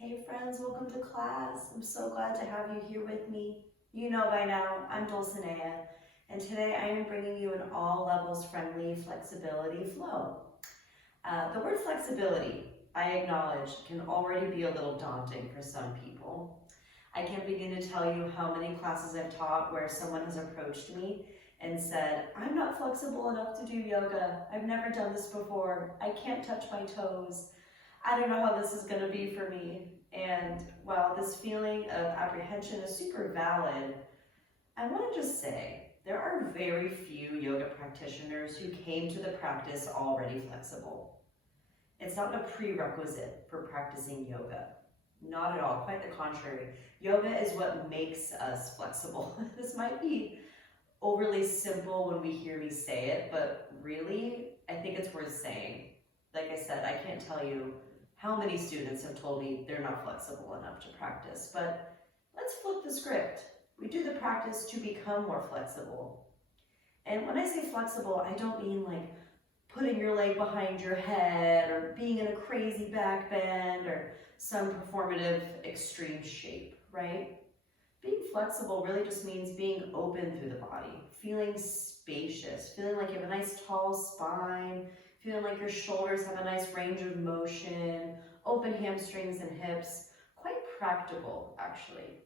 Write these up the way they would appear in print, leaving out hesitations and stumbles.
Hey friends, welcome to class. I'm so glad to have you here with me. You know by now, I'm Dulcinea, and today I am bringing you an all levels friendly flexibility flow. The word flexibility, I acknowledge, can already be a little daunting for some people. I can't begin to tell you how many classes I've taught where someone has approached me and said, I'm not flexible enough to do yoga. I've never done this before. I can't touch my toes. I don't know how this is going to be for me. And while this feeling of apprehension is super valid, I want to just say there are very few yoga practitioners who came to the practice already flexible. It's not a prerequisite for practicing yoga. Not at all, quite the contrary. Yoga is what makes us flexible. This might be overly simple when we hear me say it, but really, I think it's worth saying. Like I said, I can't tell you how many students have told me they're not flexible enough to practice, but let's flip the script. We do the practice to become more flexible. And when I say flexible, I don't mean like putting your leg behind your head or being in a crazy back bend or some performative extreme shape, right? Being flexible really just means being open through the body, feeling spacious, feeling like you have a nice tall spine, feeling like your shoulders have a nice range of motion, open hamstrings and hips, quite practical actually.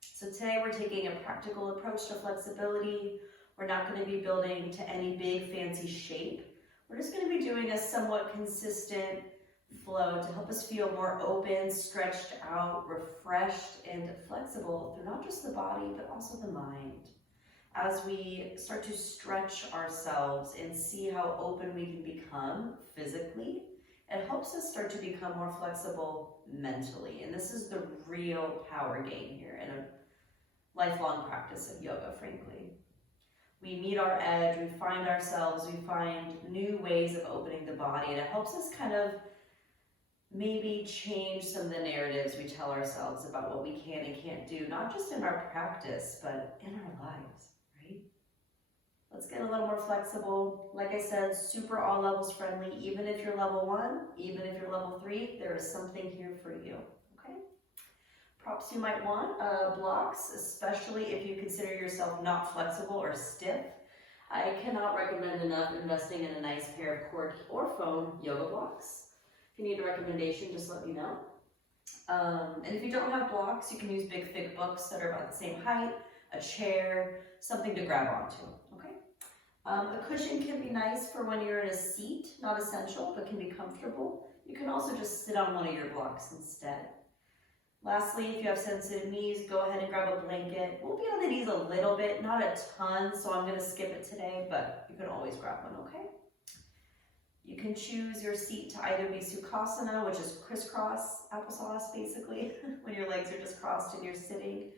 So today we're taking a practical approach to flexibility. We're not going to be building to any big fancy shape. We're just going to be doing a somewhat consistent flow to help us feel more open, stretched out, refreshed, and flexible through not just the body, but also the mind. As we start to stretch ourselves and see how open we can become physically, it helps us start to become more flexible mentally. And this is the real power gain here in a lifelong practice of yoga, frankly. We meet our edge, we find ourselves, we find new ways of opening the body, and it helps us kind of maybe change some of the narratives we tell ourselves about what we can and can't do, not just in our practice, but in our lives, right? Let's get a little more flexible. Like I said, super all levels friendly. Even if you're level 1, even if you're level 3, there is something here for you, okay? Props you might want, blocks, especially if you consider yourself not flexible or stiff. I cannot recommend enough investing in a nice pair of cord or foam yoga blocks. If you need a recommendation, just let me know. And if you don't have blocks, you can use big thick books that are about the same height, a chair, something to grab onto, okay? A cushion can be nice for when you're in a seat, not essential, but can be comfortable. You can also just sit on one of your blocks instead. Lastly, if you have sensitive knees, go ahead and grab a blanket. We'll be on the knees a little bit, not a ton, so I'm gonna skip it today, but you can always grab one, okay? You can choose your seat to either be Sukhasana, which is crisscross applesauce basically, when your legs are just crossed and you're sitting,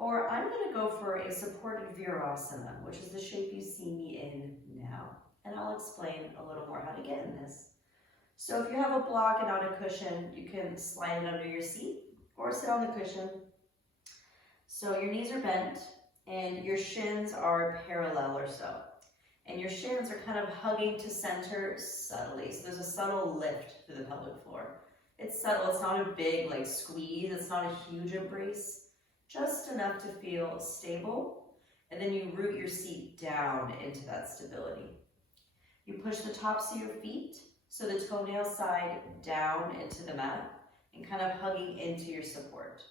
or I'm going to go for a supported Virasana, which is the shape you see me in now. And I'll explain a little more how to get in this. So if you have a block and not a cushion, you can slide it under your seat or sit on the cushion. So your knees are bent and your shins are parallel or so. And your shins are kind of hugging to center subtly. So there's a subtle lift through the pelvic floor. It's subtle, it's not a big like squeeze, it's not a huge embrace, just enough to feel stable. And then you root your seat down into that stability. You push the tops of your feet, so the toenail side down into the mat and kind of hugging into your support.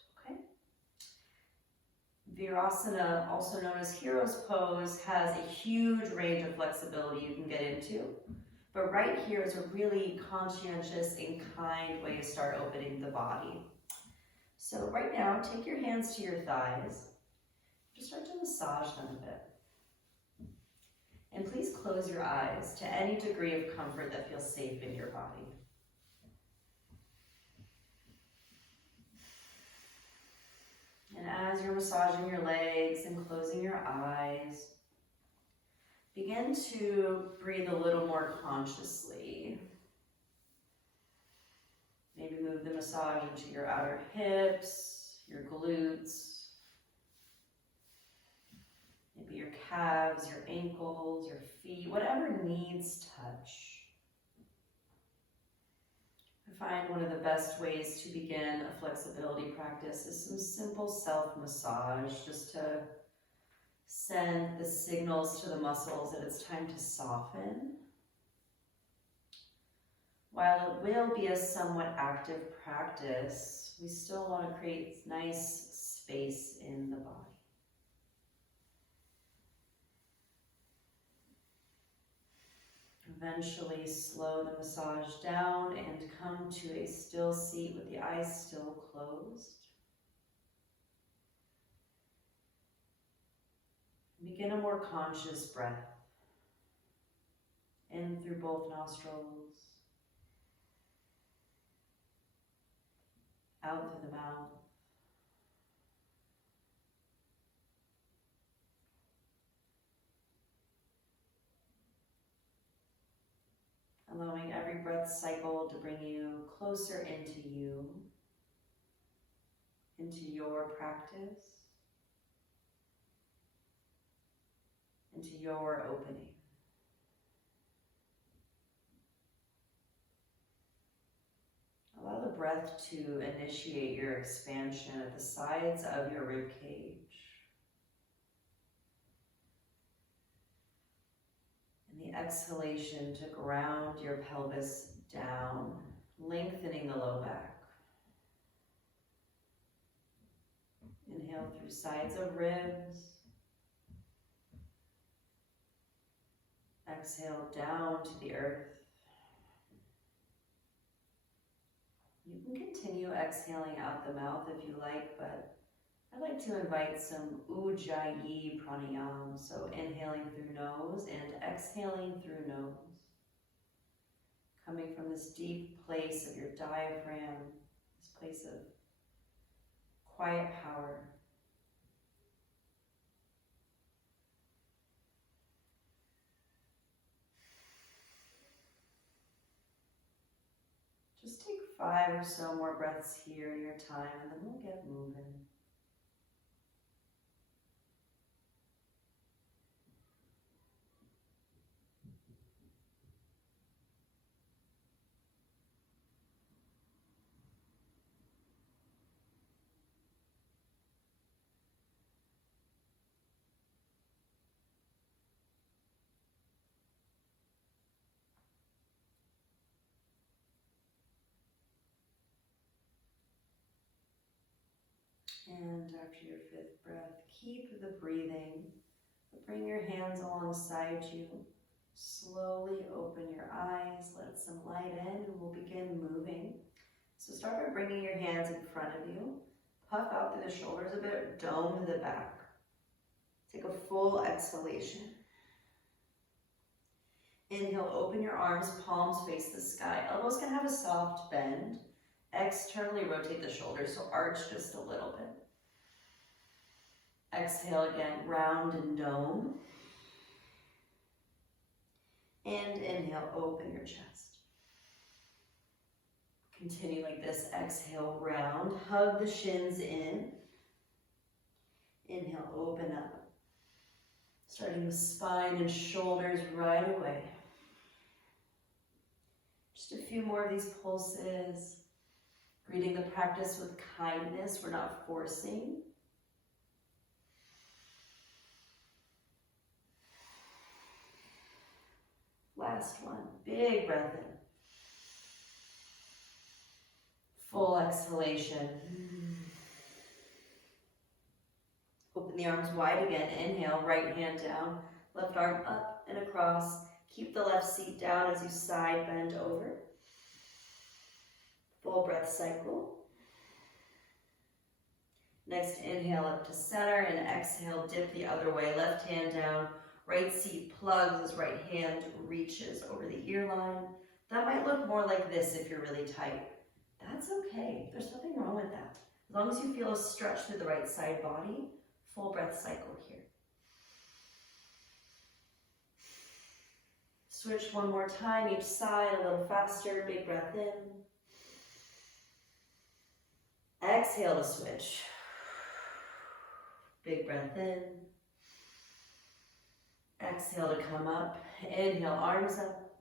Virasana, also known as hero's pose, has a huge range of flexibility you can get into. But right here is a really conscientious and kind way to start opening the body. So right now, take your hands to your thighs. Just start to massage them a bit. And please close your eyes to any degree of comfort that feels safe in your body. And as you're massaging your legs and closing your eyes, begin to breathe a little more consciously. Maybe move the massage into your outer hips, your glutes, maybe your calves, your ankles, your feet, whatever needs touch. I find one of the best ways to begin a flexibility practice is some simple self-massage, just to send the signals to the muscles that it's time to soften. While it will be a somewhat active practice, we still want to create nice space in the body. Eventually slow the massage down and come to a still seat with the eyes still closed. Begin a more conscious breath. In through both nostrils, out through the mouth. Allowing every breath cycle to bring you closer into you, into your practice, into your opening. Allow the breath to initiate your expansion at the sides of your rib cage. And the exhalation to ground your pelvis down, lengthening the low back. Inhale through sides of ribs. Exhale down to the earth. You can continue exhaling out the mouth if you like, but I'd like to invite some Ujjayi pranayama. So inhaling through nose and exhaling through nose. Coming from this deep place of your diaphragm, this place of quiet power. Just take 5 or so more breaths here in your time, and then we'll get moving. And after your 5th breath, keep the breathing, but bring your hands alongside you. Slowly open your eyes, let some light in, and we'll begin moving. So start by bringing your hands in front of you. Puff out through the shoulders a bit, dome the back. Take a full exhalation. Inhale, open your arms, palms face the sky. Elbows can have a soft bend. Externally rotate the shoulders, so arch just a little bit. Exhale again, round and dome. And inhale, open your chest. Continue like this, exhale, round. Hug the shins in. Inhale, open up. Starting with spine and shoulders right away. Just a few more of these pulses. Greeting the practice with kindness, we're not forcing. Last one, big breath in. Full exhalation. Open the arms wide again, inhale, right hand down, left arm up and across. Keep the left seat down as you side bend over. Full breath cycle. Next, inhale up to center and exhale, dip the other way. Left hand down, right seat plugs as right hand reaches over the ear line. That might look more like this if you're really tight. That's okay. There's nothing wrong with that. As long as you feel a stretch through the right side body, full breath cycle here. Switch one more time, each side, a little faster. Big breath in. Exhale to switch. Big breath in. Exhale to come up. Inhale, arms up.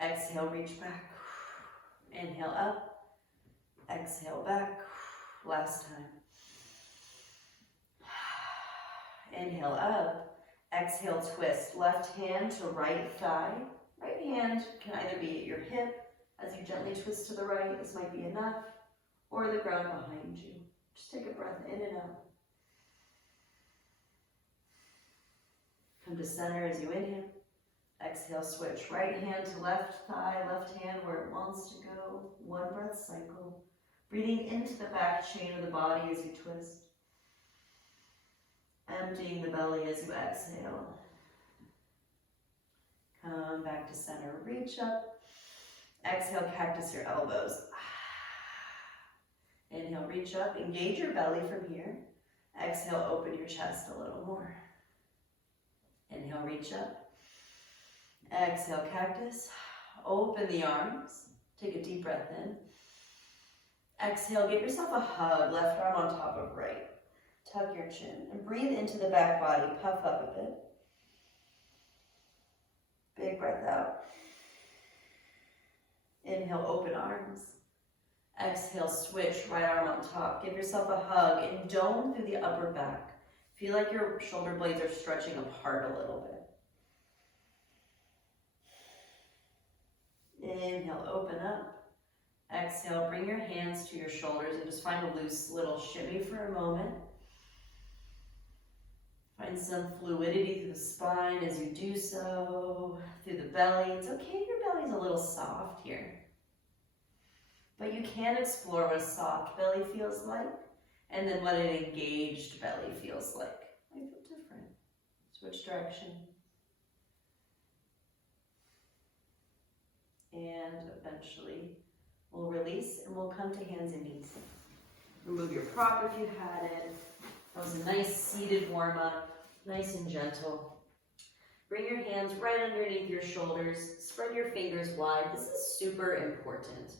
Exhale, reach back. Inhale up, exhale back. Last time. Inhale up, exhale twist. Left hand to right thigh. Right hand can either be at your hip as you gently twist to the right, this might be enough, or the ground behind you. Just take a breath in and out. Come to center as you inhale. Exhale, switch. Right hand to left thigh, left hand where it wants to go. One breath cycle. Breathing into the back chain of the body as you twist. Emptying the belly as you exhale. Come back to center. Reach up. Exhale, cactus your elbows. Inhale, reach up. Engage your belly from here. Exhale, open your chest a little more. Inhale, reach up. Exhale, cactus. Open the arms. Take a deep breath in. Exhale, give yourself a hug. Left arm on top of right. Tuck your chin and breathe into the back body. Puff up a bit. Big breath out. Inhale, open arms. Exhale, switch, right arm on top. Give yourself a hug and dome through the upper back. Feel like your shoulder blades are stretching apart a little bit. Inhale, open up. Exhale, bring your hands to your shoulders and just find a loose little shimmy for a moment. Find some fluidity through the spine as you do so, through the belly. It's okay if your belly's a little soft here. But you can explore what a soft belly feels like, and then what an engaged belly feels like. Might feel different. Switch direction. And eventually we'll release and we'll come to hands and knees. Remove your prop if you had it. That was a nice seated warm-up, nice and gentle. Bring your hands right underneath your shoulders. Spread your fingers wide. This is super important.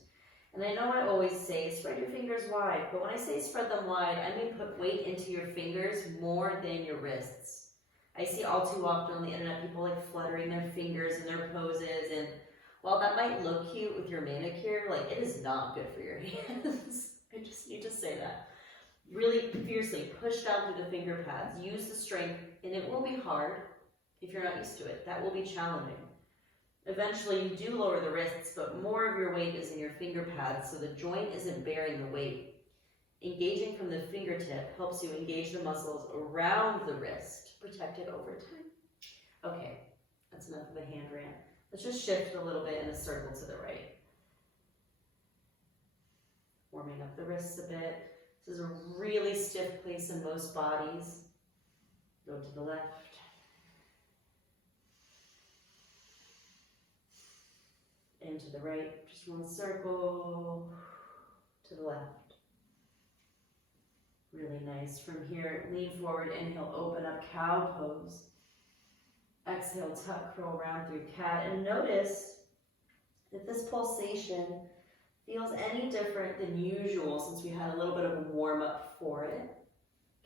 And I know I always say spread your fingers wide, but when I say spread them wide, I mean put weight into your fingers more than your wrists. I see all too often on the internet people like fluttering their fingers in their poses, and while that might look cute with your manicure, like it is not good for your hands. I just need to say that. Really fiercely push down through the finger pads. Use the strength, and it will be hard if you're not used to it. That will be challenging. Eventually, you do lower the wrists, but more of your weight is in your finger pads, so the joint isn't bearing the weight. Engaging from the fingertip helps you engage the muscles around the wrist, protect it over time. Okay, that's enough of a hand rant. Let's just shift a little bit in a circle to the right. Warming up the wrists a bit. This is a really stiff place in most bodies. Go to the left. Into the right, just one circle, to the left. Really nice. From here, lean forward, inhale, open up, cow pose. Exhale, tuck, curl around through cat, and notice if this pulsation feels any different than usual, since we had a little bit of a warm-up for it.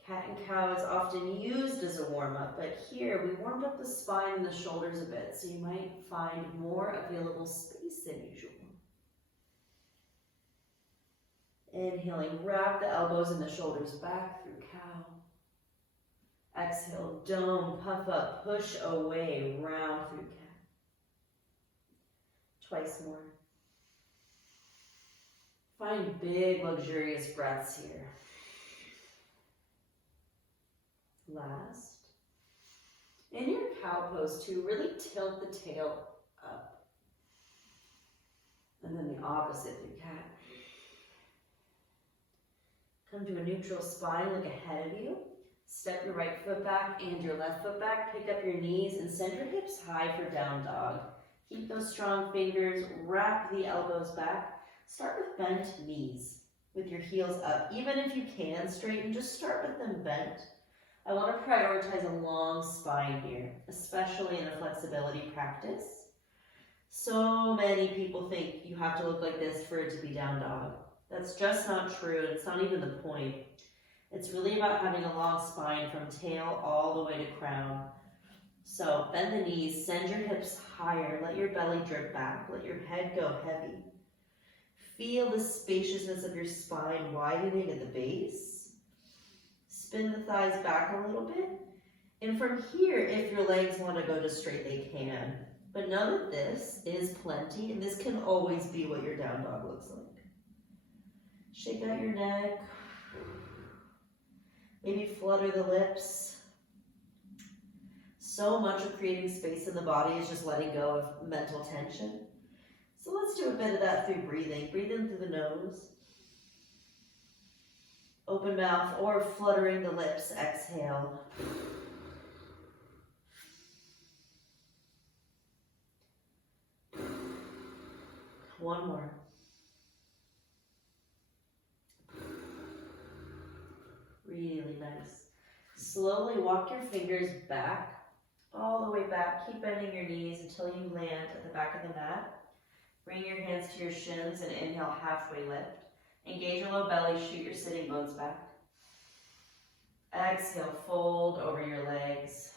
Cat and cow is often used as a warm-up, but here we warmed up the spine and the shoulders a bit, so you might find more available space than usual. Inhaling, wrap the elbows and the shoulders back through cow. Exhale, dome, puff up, push away, round through cat. Twice more. Find big, luxurious breaths here. Last. In your cow pose too, really tilt the tail up. And then the opposite through cat. Come to a neutral spine, look ahead of you. Step your right foot back and your left foot back. Pick up your knees and send your hips high for down dog. Keep those strong fingers, wrap the elbows back. Start with bent knees with your heels up. Even if you can straighten, just start with them bent. I want to prioritize a long spine here, especially in a flexibility practice. So many people think you have to look like this for it to be down dog. That's just not true, and it's not even the point. It's really about having a long spine from tail all the way to crown. So bend the knees, send your hips higher, let your belly drip back, let your head go heavy. Feel the spaciousness of your spine widening at the base. Spin the thighs back a little bit. And from here, if your legs want to go to straight, they can. But know that this is plenty, and this can always be what your down dog looks like. Shake out your neck. Maybe flutter the lips. So much of creating space in the body is just letting go of mental tension. So let's do a bit of that through breathing. Breathe in through the nose. Open mouth or fluttering the lips. Exhale. One more. Really nice. Slowly walk your fingers back, all the way back. Keep bending your knees until you land at the back of the mat. Bring your hands to your shins and inhale, halfway lift. Engage your low belly, shoot your sitting bones back. Exhale, fold over your legs.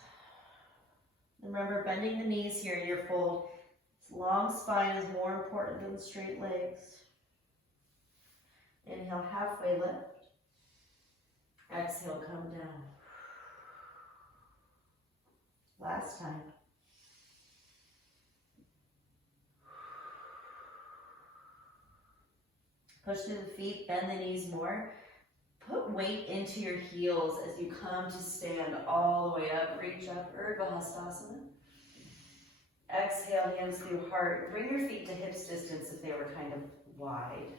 Remember, bending the knees here in your fold. Long spine is more important than straight legs. Inhale, halfway lift. Exhale, come down. Last time. Push through the feet, bend the knees more. Put weight into your heels as you come to stand all the way up. Reach up, Urdhva Hastasana. Exhale, hands through heart. Bring your feet to hips distance if they were kind of wide.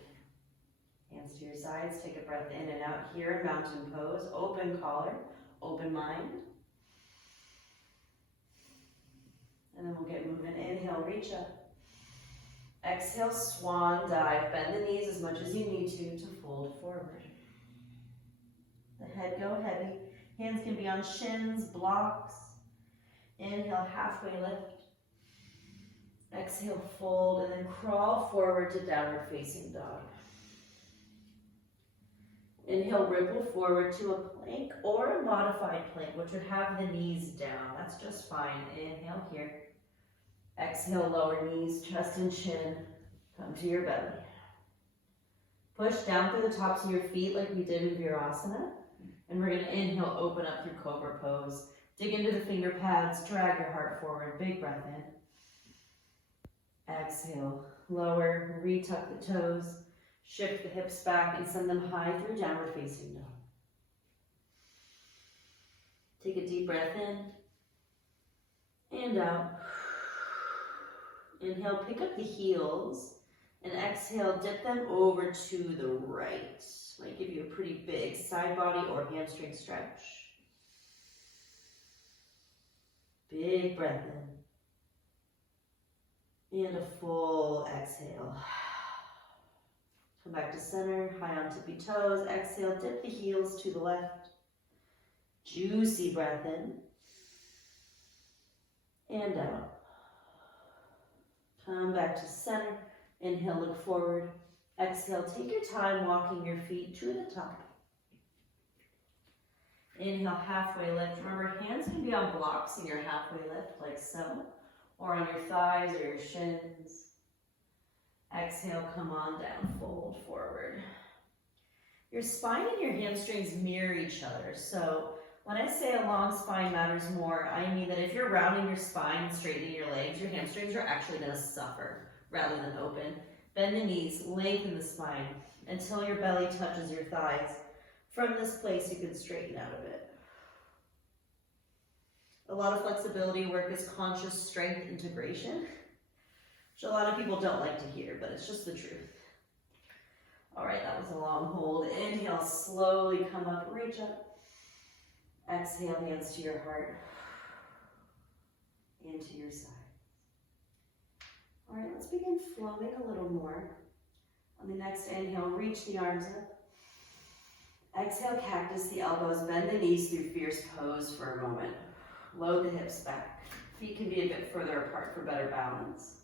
Hands to your sides. Take a breath in and out here in mountain pose. Open collar, open mind. And then we'll get moving. Inhale, reach up. Exhale, swan dive. Bend the knees as much as you need to fold forward. The head go heavy. Hands can be on shins, blocks. Inhale, halfway lift. Exhale, fold, and then crawl forward to downward facing dog. Inhale, ripple forward to a plank or a modified plank, which would have the knees down. That's just fine. Inhale here. Exhale, lower knees, chest and chin. Come to your belly. Push down through the tops of your feet like we did in Virasana. And we're going to inhale, open up through Cobra Pose. Dig into the finger pads, drag your heart forward. Big breath in. Exhale, lower, retuck the toes. Shift the hips back and send them high through downward facing dog. Take a deep breath in and out. Inhale, pick up the heels, and exhale, dip them over to the right. Might give you a pretty big side body or hamstring stretch. Big breath in. And a full exhale. Come back to center, high on tippy toes. Exhale, dip the heels to the left. Juicy breath in. And out. Come back to center. Inhale, look forward. Exhale, take your time walking your feet to the top. Inhale, halfway lift. Remember, hands can be on blocks in your halfway lift, like so, or on your thighs or your shins. Exhale, come on down, fold forward. Your spine and your hamstrings mirror each other. So when I say a long spine matters more, I mean that if you're rounding your spine and straightening your legs, your hamstrings are actually going to suffer rather than open. Bend the knees, lengthen the spine until your belly touches your thighs. From this place, you can straighten out a bit. A lot of flexibility work is conscious strength integration, which a lot of people don't like to hear, but it's just the truth. All right, that was a long hold. Inhale, slowly come up, reach up. Exhale, hands to your heart, into your side. All right, let's begin flowing a little more. On the next inhale, reach the arms up. Exhale, cactus the elbows, bend the knees through fierce pose for a moment. Load the hips back. Feet can be a bit further apart for better balance.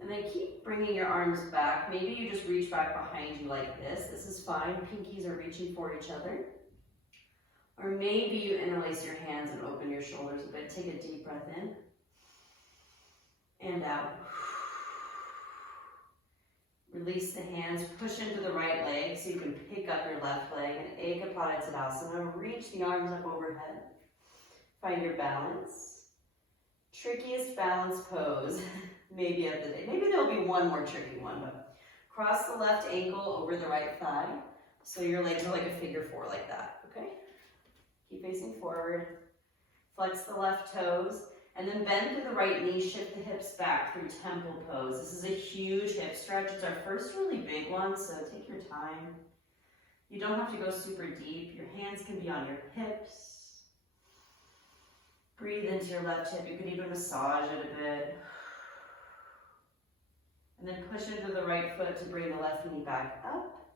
And then keep bringing your arms back. Maybe you just reach back behind you like this. This is fine. Pinkies are reaching for each other. Or maybe you interlace your hands and open your shoulders a bit. Take a deep breath in and out. Release the hands, push into the right leg so you can pick up your left leg. And Ekapada Tadasana, reach the arms up overhead. Find your balance. Trickiest balance pose maybe of the day. Maybe there'll be one more tricky one, but cross the left ankle over the right thigh. So your legs are like a figure four like that, okay? Keep facing forward. Flex the left toes. And then bend to the right knee, shift the hips back through temple pose. This is a huge hip stretch. It's our first really big one, so take your time. You don't have to go super deep. Your hands can be on your hips. Breathe into your left hip. You can even massage it a bit. And then push into the right foot to bring the left knee back up.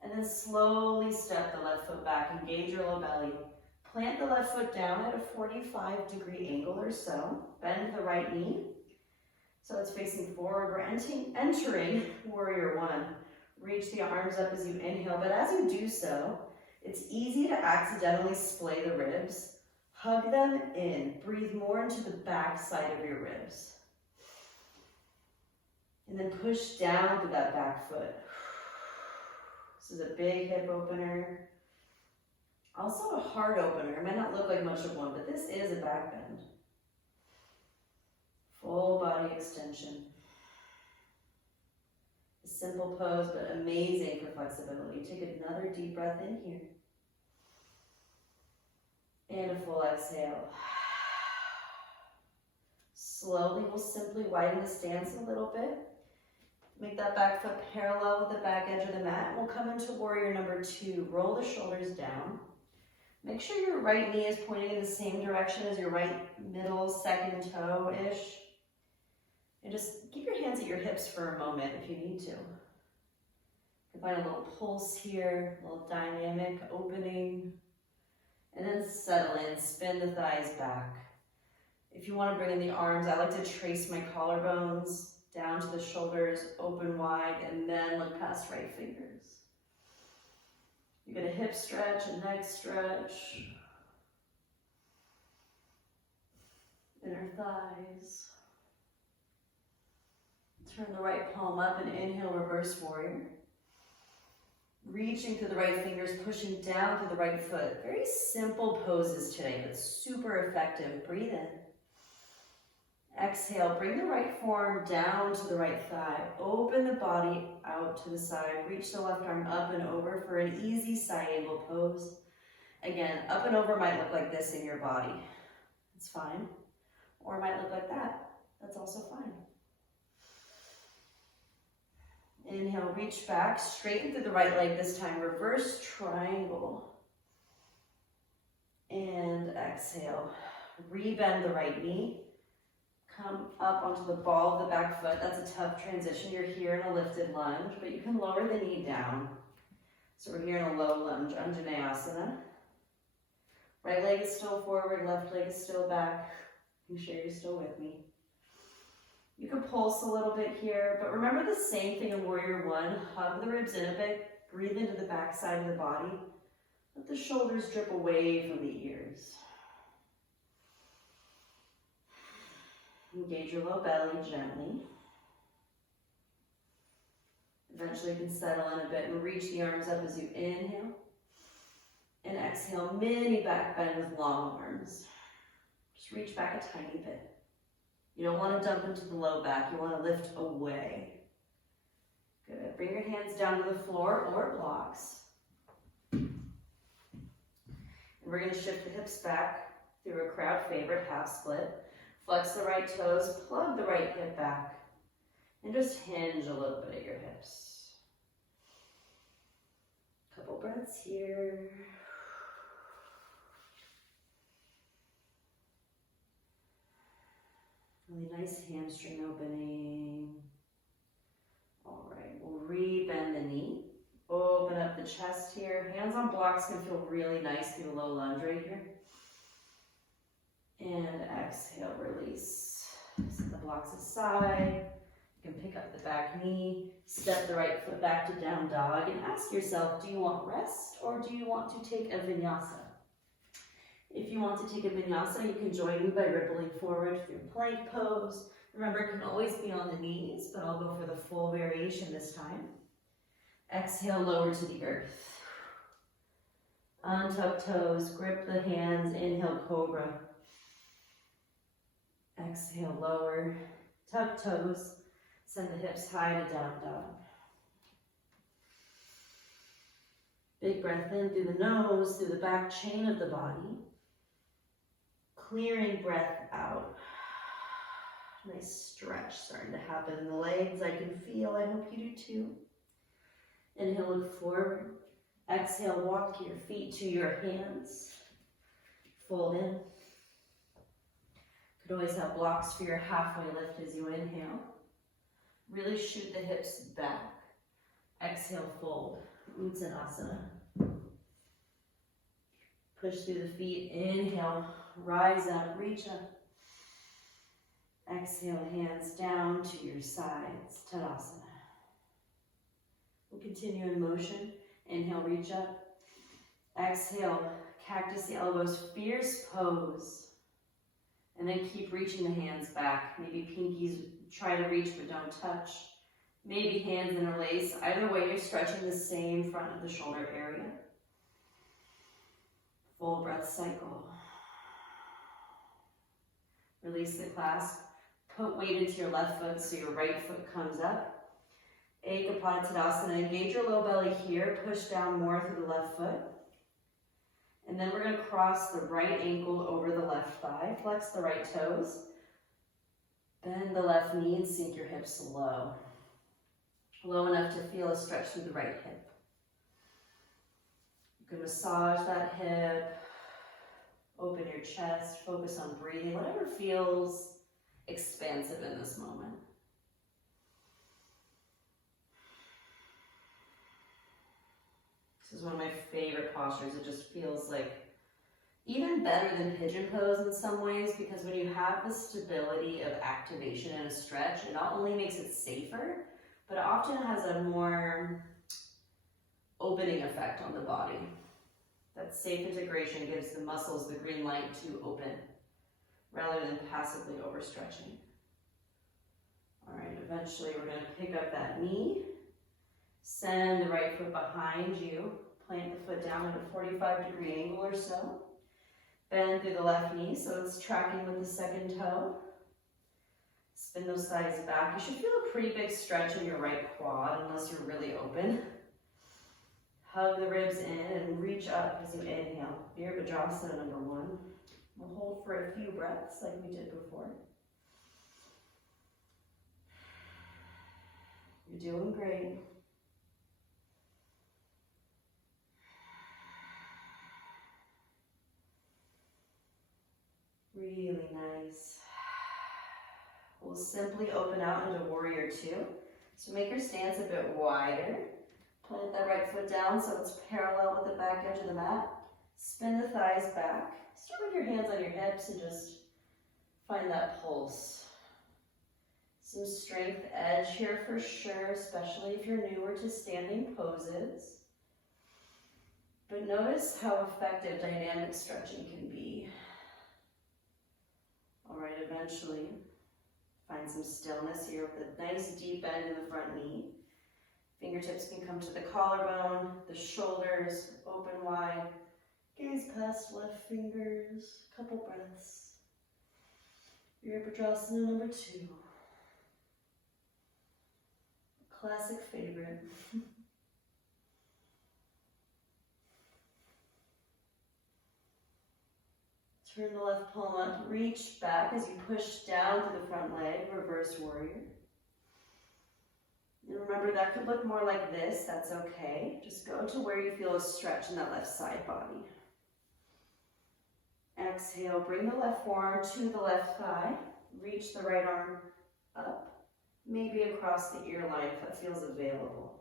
And then slowly step the left foot back. Engage your low belly. Plant the left foot down at a 45-degree angle or so. Bend the right knee so it's facing forward. We're entering warrior one. Reach the arms up as you inhale, but as you do so, it's easy to accidentally splay the ribs. Hug them in. Breathe more into the back side of your ribs. And then push down through that back foot. This is a big hip opener. Also a heart opener. It might not look like much of one, but this is a back bend. Full body extension. A simple pose, but amazing for flexibility. Take another deep breath in here. And a full exhale. Slowly, we'll simply widen the stance a little bit. Make that back foot parallel with the back edge of the mat. We'll come into warrior number two. Roll the shoulders down. Make sure your right knee is pointing in the same direction as your right middle second toe-ish. And just keep your hands at your hips for a moment if you need to. You can find a little pulse here, a little dynamic opening. And then settle in, spin the thighs back. If you want to bring in the arms, I like to trace my collarbones down to the shoulders, open wide, and then look past right fingers. You get a hip stretch, a neck stretch, inner thighs. Turn the right palm up and inhale, reverse warrior. Reaching through the right fingers, pushing down through the right foot. Very simple poses today, but super effective. Breathe in. Exhale, bring the right forearm down to the right thigh. Open the body out to the side. Reach the left arm up and over for an easy side angle pose. Again, up and over might look like this in your body. It's fine. Or it might look like that. That's also fine. Inhale, reach back, straighten through the right leg this time. Reverse triangle. And exhale. Rebend the right knee. Come up onto the ball of the back foot. That's a tough transition. You're here in a lifted lunge, but you can lower the knee down. So we're here in a low lunge, Anjaneyasana. Right leg is still forward, left leg is still back. I'm sure you're still with me. You can pulse a little bit here, but remember the same thing in warrior one. Hug the ribs in a bit, breathe into the back side of the body. Let the shoulders drip away from the ears. Engage your low belly gently. Eventually you can settle in a bit and reach the arms up as you inhale. And exhale, mini back bend with long arms. Just reach back a tiny bit. You don't want to dump into the low back, you want to lift away. Good, bring your hands down to the floor or blocks. And we're going to shift the hips back through a crowd favorite half split. Flex the right toes, plug the right hip back, and just hinge a little bit at your hips. Couple breaths here. Really nice hamstring opening. All right, we'll re-bend the knee. Open up the chest here. Hands on blocks can feel really nice through a low lunge right here. And exhale, release. Set the blocks aside. You can pick up the back knee, step the right foot back to down dog, and ask yourself, do you want rest or do you want to take a vinyasa? If you want to take a vinyasa, you can join me by rippling forward through plank pose, Remember, it can always be on the knees, but I'll go for the full variation this time. Exhale, lower to the earth. Untuck toes, grip the hands, inhale, cobra. Exhale, lower, tuck toes, send the hips high to down dog. Big breath in through the nose, through the back chain of the body. Clearing breath out. Nice stretch starting to happen in the legs. I can feel, I hope you do too. Inhale, look forward. Exhale, walk your feet to your hands. Fold in. Could always have blocks for your halfway lift as you inhale. Really shoot the hips back. Exhale, fold. Uttanasana. Push through the feet. Inhale, rise up, reach up. Exhale, hands down to your sides. Tadasana. We'll continue in motion. Inhale, reach up. Exhale, cactus the elbows, fierce pose. And then keep reaching the hands back. Maybe pinkies try to reach but don't touch. Maybe hands interlace. Either way, you're stretching the same front of the shoulder area. Full breath cycle. Release the clasp. Put weight into your left foot so your right foot comes up. Ekapada Tadasana. Engage your low belly here. Push down more through the left foot. And then we're going to cross the right ankle over the left thigh. Flex the right toes. Bend the left knee and sink your hips low. Low enough to feel a stretch through the right hip. You can massage that hip. Open your chest. Focus on breathing. Whatever feels expansive in this moment. This is one of my favorite postures. It just feels like even better than pigeon pose in some ways, because when you have the stability of activation and a stretch, it not only makes it safer, but it often has a more opening effect on the body. That safe integration gives the muscles the green light to open, rather than passively overstretching. All right, eventually we're going to pick up that knee, send the right foot behind you, plant the foot down at a 45-degree angle or so. Bend through the left knee so it's tracking with the second toe. Spin those thighs back. You should feel a pretty big stretch in your right quad unless you're really open. Hug the ribs in and reach up as you inhale. Virabhadrasana number 1. We'll hold for a few breaths like we did before. You're doing great. Really nice. We'll simply open out into Warrior 2. So make your stance a bit wider. Plant that right foot down so it's parallel with the back edge of the mat. Spin the thighs back. Start with your hands on your hips and just find that pulse. Some strength edge here for sure, especially if you're newer to standing poses. But notice how effective dynamic stretching can be. All right, eventually, find some stillness here with a nice deep bend in the front knee. Fingertips can come to the collarbone, the shoulders open wide. Gaze past left fingers, couple breaths. Virabhadrasana number 2. Classic favorite. Turn the left palm up, reach back as you push down through the front leg, reverse warrior. And remember, that could look more like this, that's okay. Just go to where you feel a stretch in that left side body. Exhale, bring the left forearm to the left thigh. Reach the right arm up, maybe across the ear line if that feels available.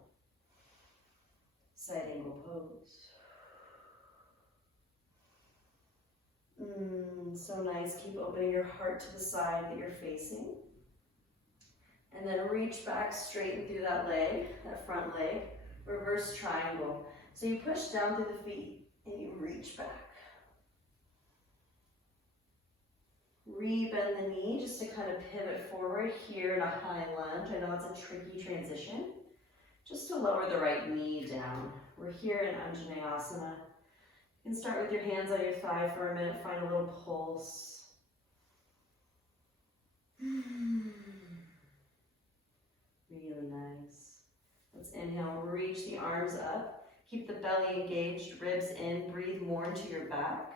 Side angle pose. So nice. Keep opening your heart to the side that you're facing. And then reach back, straighten through that leg, that front leg. Reverse triangle. So you push down through the feet and you reach back. Rebend the knee just to kind of pivot forward here in a high lunge. I know it's a tricky transition. Just to lower the right knee down. We're here in Anjaneyasana. You can start with your hands on your thigh for a minute, find a little pulse. Really nice. Let's inhale, reach the arms up. Keep the belly engaged, ribs in, breathe more into your back.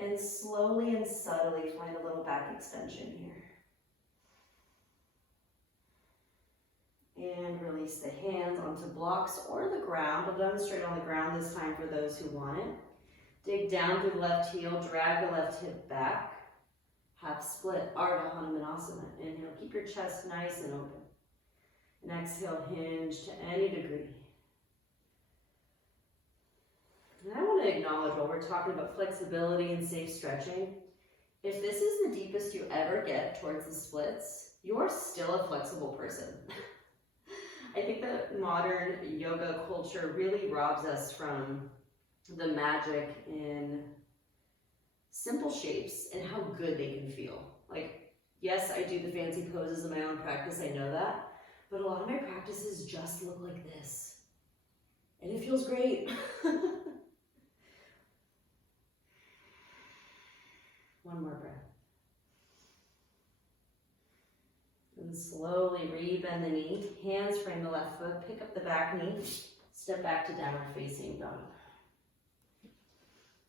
And slowly and subtly find a little back extension here. And release the hands onto blocks or the ground. We'll demonstrate on the ground this time for those who want it. Dig down through the left heel, drag the left hip back. Half split, Ardha Hanumanasana. Inhale, keep your chest nice and open. And exhale, hinge to any degree. And I want to acknowledge while we're talking about flexibility and safe stretching, if this is the deepest you ever get towards the splits, you're still a flexible person. I think that modern yoga culture really robs us from the magic in simple shapes and how good they can feel. Like, yes, I do the fancy poses in my own practice, I know that, but a lot of my practices just look like this. And it feels great. One more breath. And slowly rebend the knee, hands frame the left foot, pick up the back knee, step back to downward facing dog.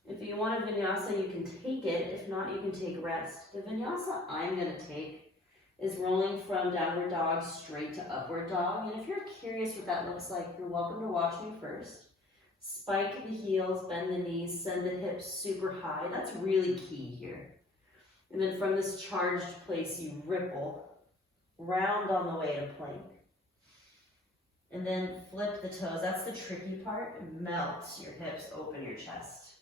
If you want a vinyasa, you can take it. If not, you can take rest. The vinyasa I'm going to take is rolling from downward dog straight to upward dog. And if you're curious what that looks like, you're welcome to watch me first. Spike the heels, bend the knees, send the hips super high. That's really key here. And then from this charged place, you ripple, round on the way to plank. And then flip the toes. That's the tricky part. Melt your hips, open your chest.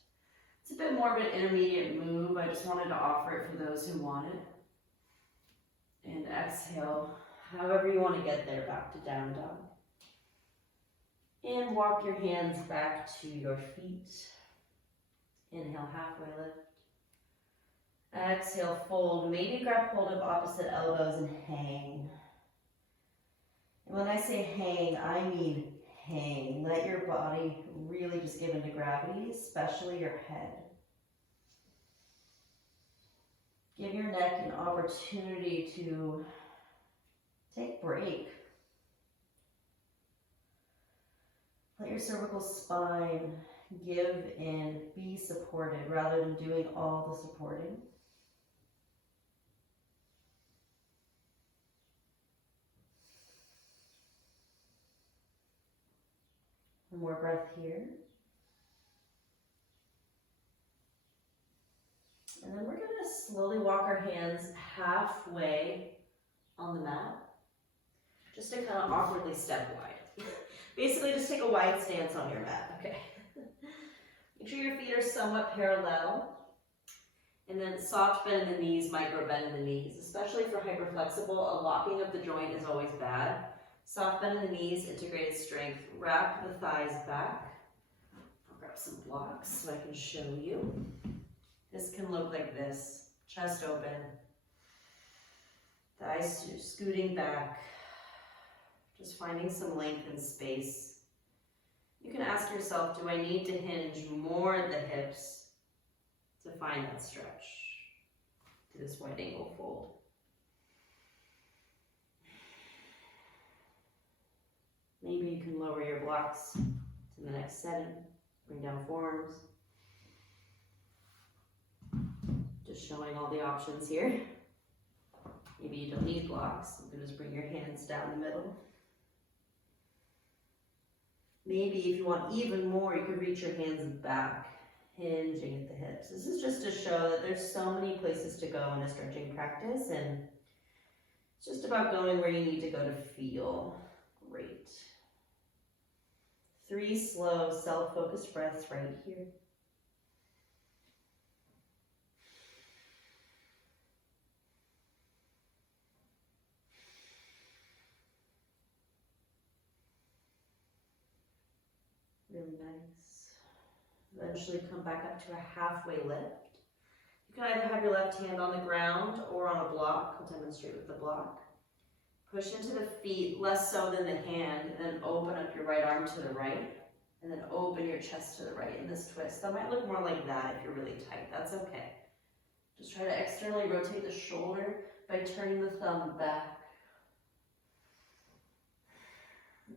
It's a bit more of an intermediate move. I just wanted to offer it for those who want it. And exhale, however you want to get there, back to down dog. And walk your hands back to your feet. Inhale, halfway lift. Exhale, fold. Maybe grab hold of opposite elbows and hang. And when I say hang, I mean hang. Let your body really just give into gravity, especially your head. Give your neck an opportunity to take a break. Let your cervical spine give in, be supported rather than doing all the supporting. One more breath here. And then we're going to slowly walk our hands halfway on the mat, just to kind of awkwardly step wide. Basically, just take a wide stance on your mat, okay? Make sure your feet are somewhat parallel. And then soft bend in the knees, micro bend in the knees. Especially for hyperflexible, a locking of the joint is always bad. Soft bend in the knees, integrated strength. Wrap the thighs back. I'll grab some blocks so I can show you. This can look like this. Chest open. Thighs scooting back. Just finding some length and space. You can ask yourself, do I need to hinge more at the hips to find that stretch to this wide angle fold? Maybe you can lower your blocks to the next setting. Bring down forearms. Just showing all the options here. Maybe you don't need blocks. You can just bring your hands down the middle. Maybe if you want even more, you could reach your hands back, hinging at the hips. This is just to show that there's so many places to go in a stretching practice, and it's just about going where you need to go to feel great. 3 slow, self-focused breaths right here. Really nice. Eventually come back up to a halfway lift. You You can either have your left hand on the ground or on a block. I'll demonstrate with the block. Push into the feet, less so than the hand, and then open up your right arm to the right, and then open your chest to the right in this twist. That might look more like that if you're really tight. That's okay. Just try to externally rotate the shoulder by turning the thumb back.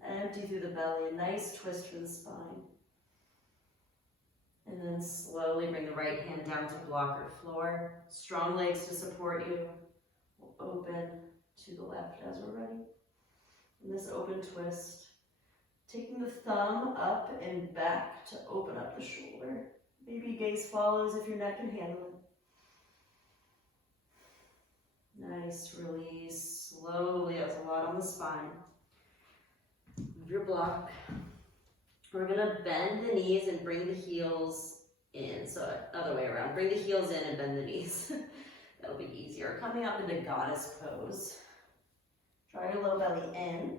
Empty through the belly, a nice twist for the spine. And then slowly bring the right hand down to block or floor. Strong legs to support you. We'll open to the left as we're ready. In this open twist, taking the thumb up and back to open up the shoulder. Maybe gaze follows if your neck can handle it. Nice release. Slowly, that's a lot on the spine. Move your block. We're gonna bend the knees and bring the heels in. So other way around. Bring the heels in and bend the knees. That'll be easier. Coming up into goddess pose. Draw your low belly in.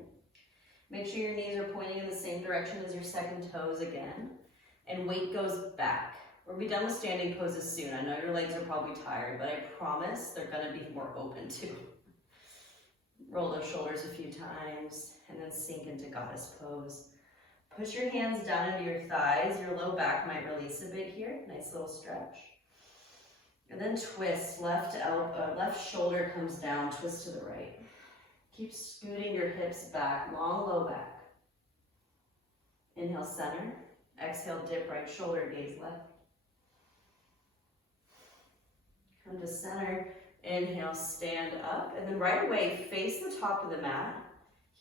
Make sure your knees are pointing in the same direction as your second toes again. And weight goes back. We'll be done with standing poses soon. I know your legs are probably tired, but I promise they're gonna be more open too. Roll those shoulders a few times and then sink into goddess pose. Push your hands down into your thighs. Your low back might release a bit here. Nice little stretch. And then twist. Left shoulder comes down. Twist to the right. Keep scooting your hips back. Long low back. Inhale, center. Exhale, dip right shoulder. Gaze left. Come to center. Inhale, stand up. And then right away, face the top of the mat.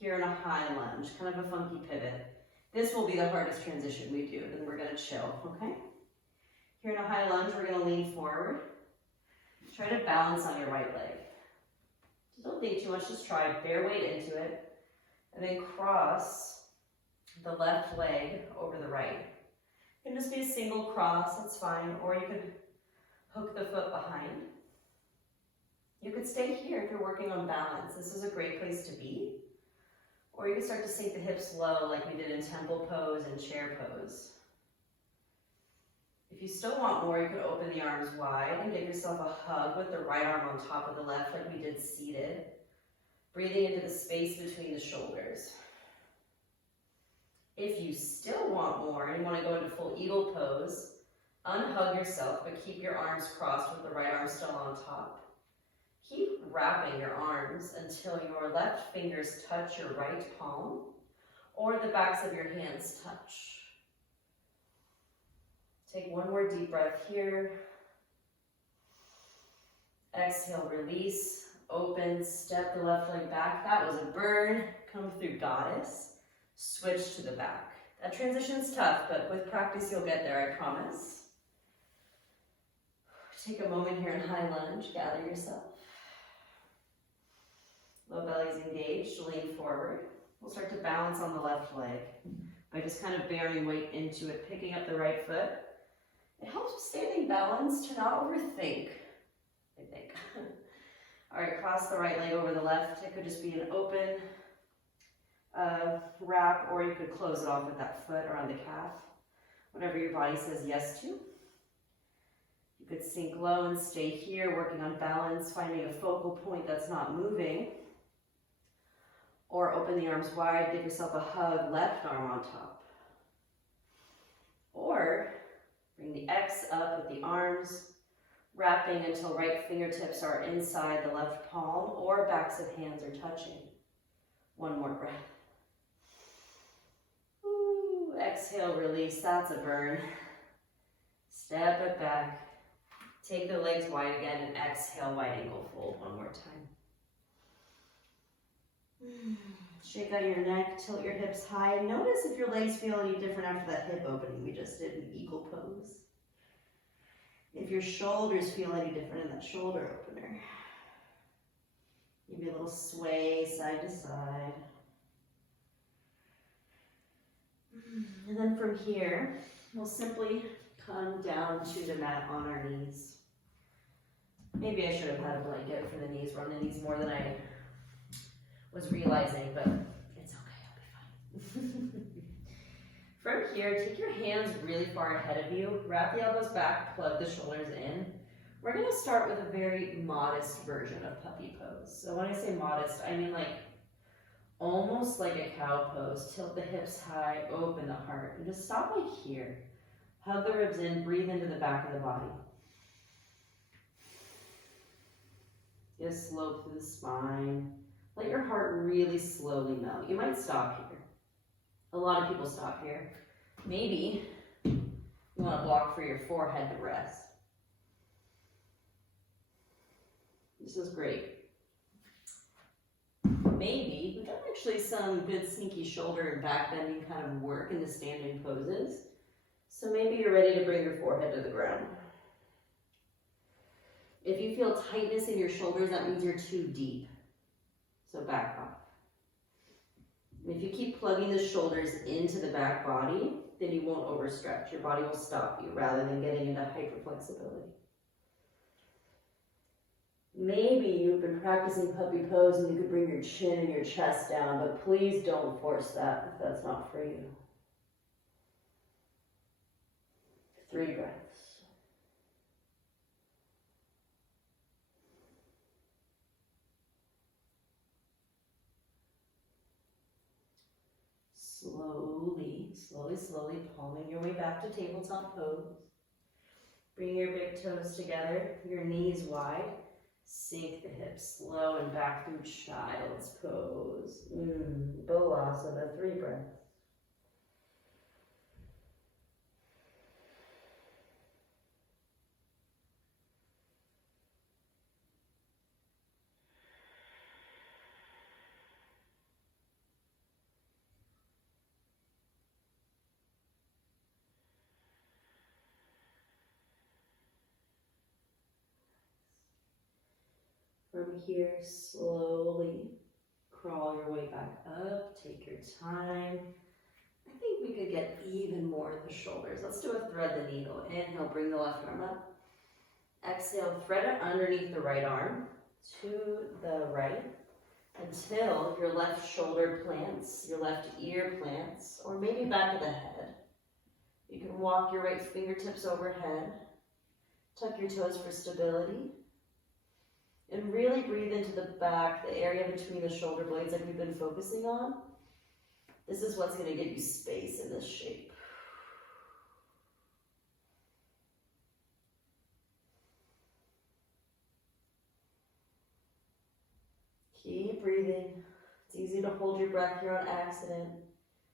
Here in a high lunge. Kind of a funky pivot. This will be the hardest transition we do, then we're gonna chill, okay? Here in a high lunge, we're gonna lean forward. Try to balance on your right leg. So don't think too much, just try, bear weight into it. And then cross the left leg over the right. It can just be a single cross, that's fine, or you could hook the foot behind. You could stay here if you're working on balance. This is a great place to be. Or you can start to sink the hips low like we did in temple pose and chair pose. If you still want more, you could open the arms wide and give yourself a hug with the right arm on top of the left like we did seated. Breathing into the space between the shoulders. If you still want more and you want to go into full eagle pose, unhug yourself but keep your arms crossed with the right arm still on top. Keep wrapping your arms until your left fingers touch your right palm or the backs of your hands touch. Take one more deep breath here. Exhale, release, open, step the left leg back. That was a burn. Come through goddess. Switch to the back. That transition's tough, but with practice you'll get there, I promise. Take a moment here in high lunge. Gather yourself. Low belly's engaged, lean forward. We'll start to balance on the left leg by just kind of bearing weight into it, picking up the right foot. It helps with standing balance to not overthink, I think. All right, cross the right leg over the left. It could just be an open wrap, or you could close it off with that foot around the calf. Whatever your body says yes to. You could sink low and stay here, working on balance, finding a focal point that's not moving. Or open the arms wide, give yourself a hug, left arm on top. Or bring the X up with the arms, wrapping until right fingertips are inside the left palm or backs of hands are touching. One more breath. Ooh, exhale, release, that's a burn. Step it back. Take the legs wide again and exhale, wide angle fold one more time. Shake out your neck, tilt your hips high. Notice if your legs feel any different after that hip opening we just did in eagle pose. If your shoulders feel any different in that shoulder opener. Maybe a little sway side to side. And then from here, we'll simply come down to the mat on our knees. Maybe I should have had a blanket for the knees. We're on the knees more than I was realizing, but it's okay, I'll be fine. From here, take your hands really far ahead of you, wrap the elbows back, plug the shoulders in, We're gonna start with a very modest version of puppy pose. So when I say modest, I mean like almost like a cow pose. Tilt the hips high, open the heart, and just stop like here. Hug the ribs in, breathe into the back of the body. Get a slope through the spine. Let your heart really slowly melt. You might stop here. A lot of people stop here. Maybe you want to block for your forehead to rest. This is great. Maybe we've done actually some good sneaky shoulder and back bending kind of work in the standing poses. So maybe you're ready to bring your forehead to the ground. If you feel tightness in your shoulders, that means you're too deep. So back off. And if you keep plugging the shoulders into the back body, then you won't overstretch. Your body will stop you rather than getting into hyperflexibility. Maybe you've been practicing puppy pose and you could bring your chin and your chest down, but please don't force that if that's not for you. 3 breaths. Slowly palming your way back to tabletop pose. Bring your big toes together, your knees wide. Sink the hips slow and back through child's pose. Balasana, 3 breaths. From here, slowly crawl your way back up. Take your time. I think we could get even more at the shoulders. Let's do a thread the needle. Inhale, bring the left arm up. Exhale, thread it underneath the right arm to the right until your left shoulder plants, your left ear plants, or maybe back of the head. You can walk your right fingertips overhead. Tuck your toes for stability. And really breathe into the back, the area between the shoulder blades like we've been focusing on. This is what's going to give you space in this shape. Keep breathing. It's easy to hold your breath here on accident,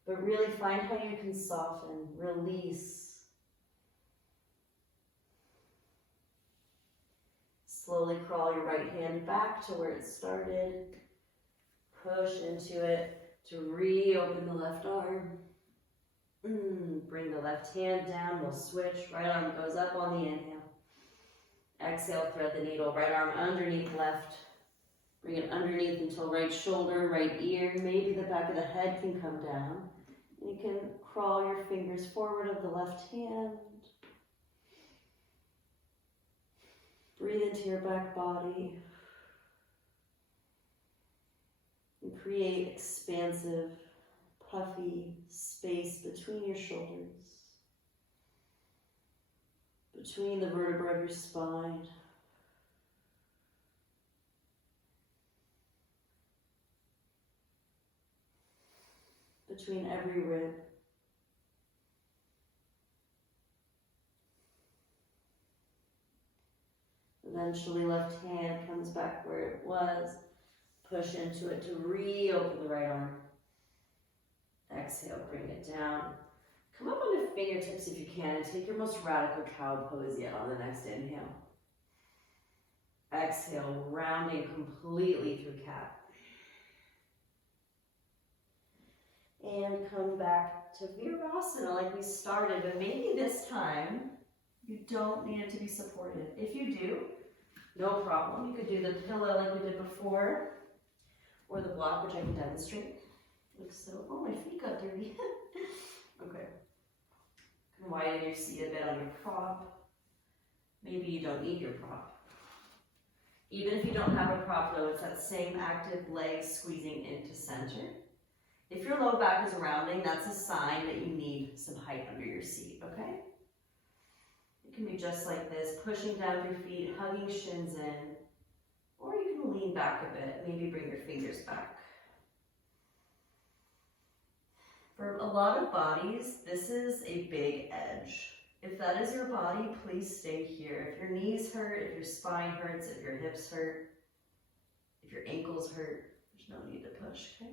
but really find how you can soften, release. Slowly crawl your right hand back to where it started. Push into it to reopen the left arm. Bring the left hand down. We'll switch. Right arm goes up on the inhale. Exhale, thread the needle. Right arm underneath left. Bring it underneath until right shoulder, right ear. Maybe the back of the head can come down. You can crawl your fingers forward of the left hand. Breathe into your back body and create expansive, puffy space between your shoulders, between the vertebrae of your spine. Between every rib. Eventually, left hand comes back where it was. Push into it to reopen the right arm. Exhale, bring it down. Come up on your fingertips if you can and take your most radical cow pose yet on the next inhale. Exhale, rounding completely through cat. And come back to Virasana like we started, but maybe this time you don't need it to be supported. If you do, no problem. You could do the pillow like we did before, or the block, which I can demonstrate. Like so. Oh, my feet got dirty. Okay. Widen your seat a bit on your prop. Maybe you don't need your prop. Even if you don't have a prop though, it's that same active leg squeezing into center. If your low back is rounding, that's a sign that you need some height under your seat, okay? You can be just like this, pushing down your feet, hugging shins in, or you can lean back a bit, maybe bring your fingers back. For a lot of bodies, this is a big edge. If that is your body, please stay here. If your knees hurt, if your spine hurts, if your hips hurt, if your ankles hurt, there's no need to push, okay?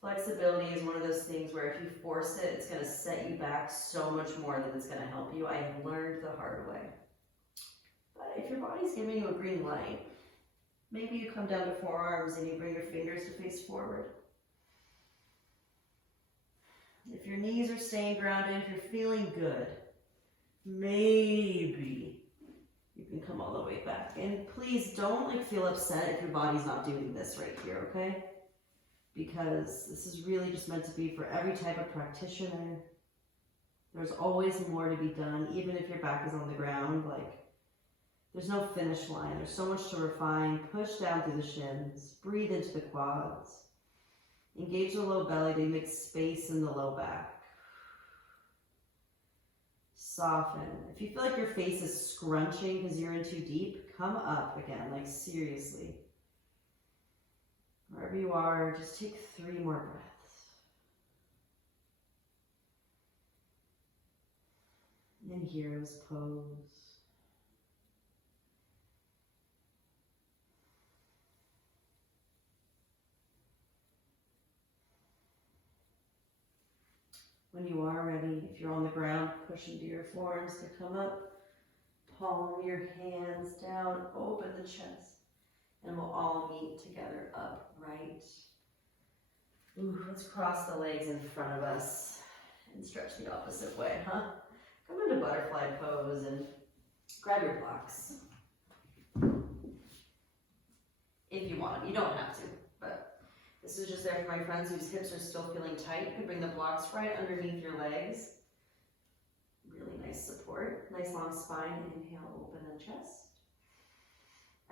Flexibility is one of those things where if you force it, it's gonna set you back so much more than it's gonna help you. I have learned the hard way. But if your body's giving you a green light, maybe you come down to forearms and you bring your fingers to face forward. If your knees are staying grounded, if you're feeling good, maybe you can come all the way back. And please don't feel upset if your body's not doing this right here, okay? Because this is really just meant to be for every type of practitioner. There's always more to be done, even if your back is on the ground. There's no finish line. There's so much to refine. Push down through the shins. Breathe into the quads. Engage the low belly to make space in the low back. Soften. If you feel like your face is scrunching because you're in too deep, come up again, seriously. Wherever you are, just take 3 more breaths. In hero's pose. When you are ready, if you're on the ground, push into your forearms to come up. Palm your hands down, open the chest. And we'll all meet together upright. Ooh, let's cross the legs in front of us and stretch the opposite way, huh? Come into butterfly pose and grab your blocks. If you want, you don't have to, but this is just there for my friends whose hips are still feeling tight. You can bring the blocks right underneath your legs. Really nice support, nice long spine. Inhale, open the chest.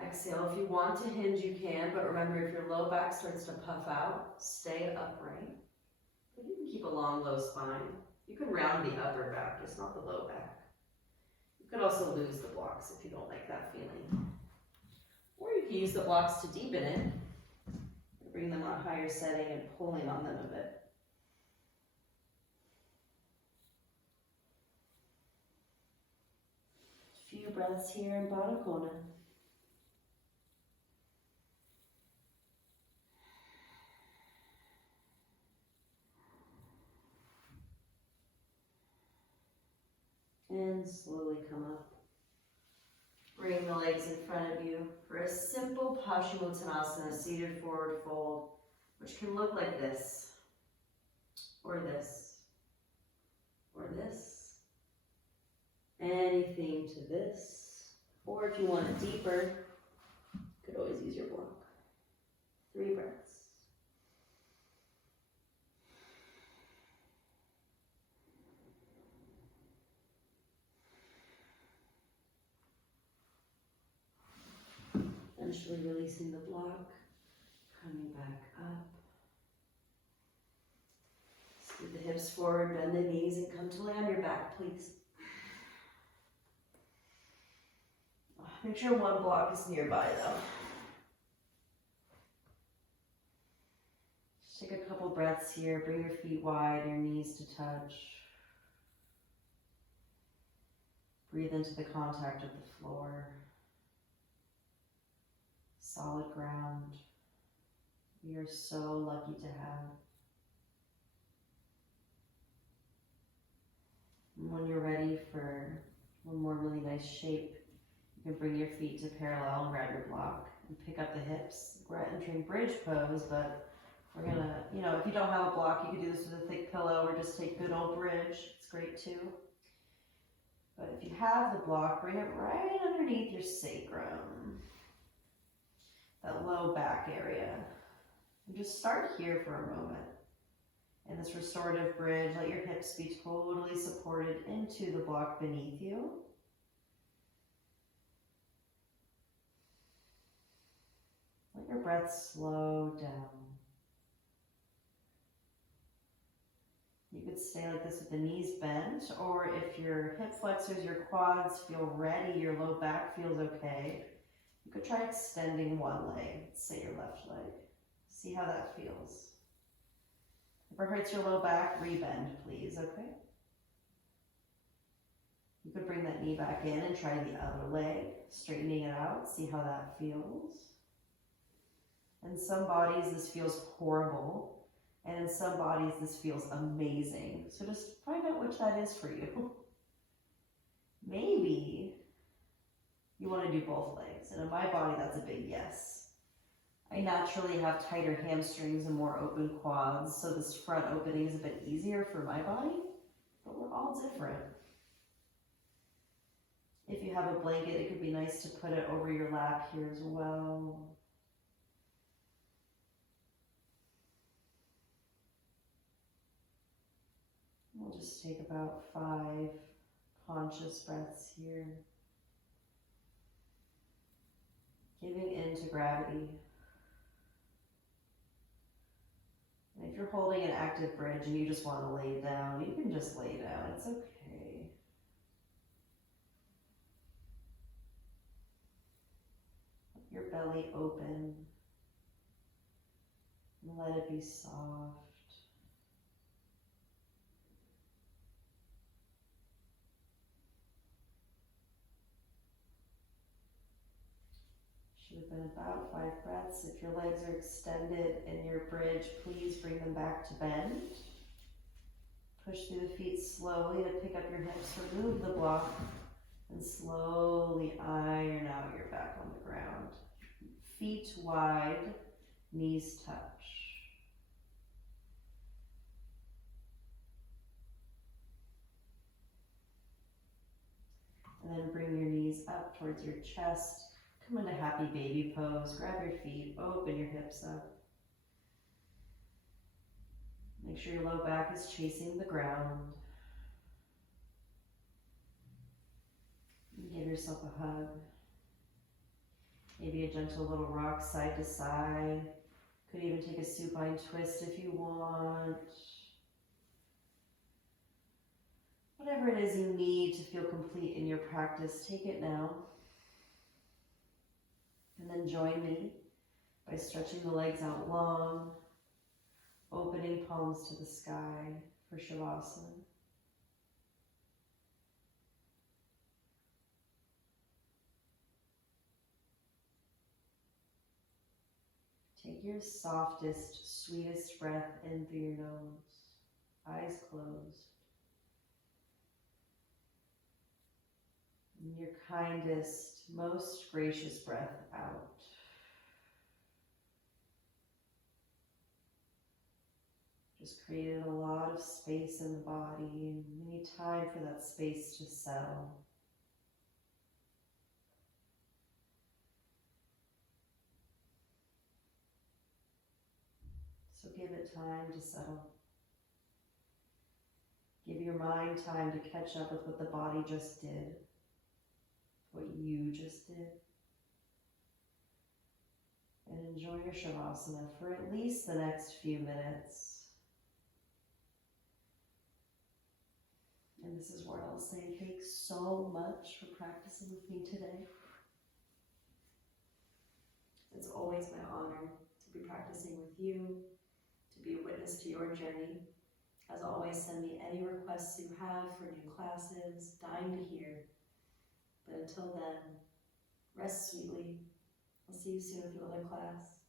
Exhale, if you want to hinge, you can, but remember if your low back starts to puff out, stay upright. But you can keep a long, low spine. You can round the upper back, just not the low back. You could also lose the blocks if you don't like that feeling. Or you can use the blocks to deepen it. Bring them on a higher setting and pulling on them a bit. A few breaths here in Baddha Kona. And slowly come up. Bring the legs in front of you for a simple Paschimottanasana, seated forward fold, which can look like this, or this, or this. Anything to this. Or if you want it deeper, you could always use your block. 3 breaths. Eventually releasing the block, coming back up. Scoot the hips forward, bend the knees, and come to lay on your back, please. Make sure one block is nearby, though. Just take a couple breaths here. Bring your feet wide, your knees to touch. Breathe into the contact of the floor. Solid ground. We are so lucky to have. And when you're ready for one more really nice shape, you can bring your feet to parallel and grab your block and pick up the hips. We're entering bridge pose, but we're gonna, if you don't have a block, you can do this with a thick pillow or just take good old bridge. It's great too. But if you have the block, bring it right underneath your sacrum. That low back area. And just start here for a moment. In this restorative bridge, let your hips be totally supported into the block beneath you. Let your breath slow down. You could stay like this with the knees bent, or if your hip flexors, your quads feel ready, your low back feels okay, you could try extending one leg, say your left leg. See how that feels. If it hurts your low back, rebend, please, okay? You could bring that knee back in and try the other leg, straightening it out, see how that feels. In some bodies, this feels horrible. And in some bodies, this feels amazing. So just find out which that is for you. Maybe you want to do both legs. And in my body, that's a big yes. I naturally have tighter hamstrings and more open quads, so this front opening is a bit easier for my body, but we're all different. If you have a blanket, it could be nice to put it over your lap here as well. We'll just take about 5 conscious breaths here. Giving in to gravity. And if you're holding an active bridge and you just want to lay down, you can just lay down. It's okay. Let your belly open and let it be soft. Should have been about 5 breaths. If your legs are extended in your bridge, please bring them back to bend. Push through the feet slowly to pick up your hips, remove the block, and slowly iron out your back on the ground. Feet wide, knees touch. And then bring your knees up towards your chest. Come into happy baby pose. Grab your feet, open your hips up. Make sure your low back is chasing the ground. Give yourself a hug. Maybe a gentle little rock side to side. Could even take a supine twist if you want. Whatever it is you need to feel complete in your practice, take it now. And then join me by stretching the legs out long, opening palms to the sky for Shavasana. Take your softest, sweetest breath in through your nose, eyes closed. And your kindest, most gracious breath out. Just created a lot of space in the body, and we need time for that space to settle. So give it time to settle. Give your mind time to catch up with what the body just did, what you just did. And enjoy your Shavasana for at least the next few minutes. And this is where I'll say thanks so much for practicing with me today. It's always my honor to be practicing with you, to be a witness to your journey. As always, send me any requests you have for new classes, dying to hear. But until then, rest sweetly. I'll see you soon with another class.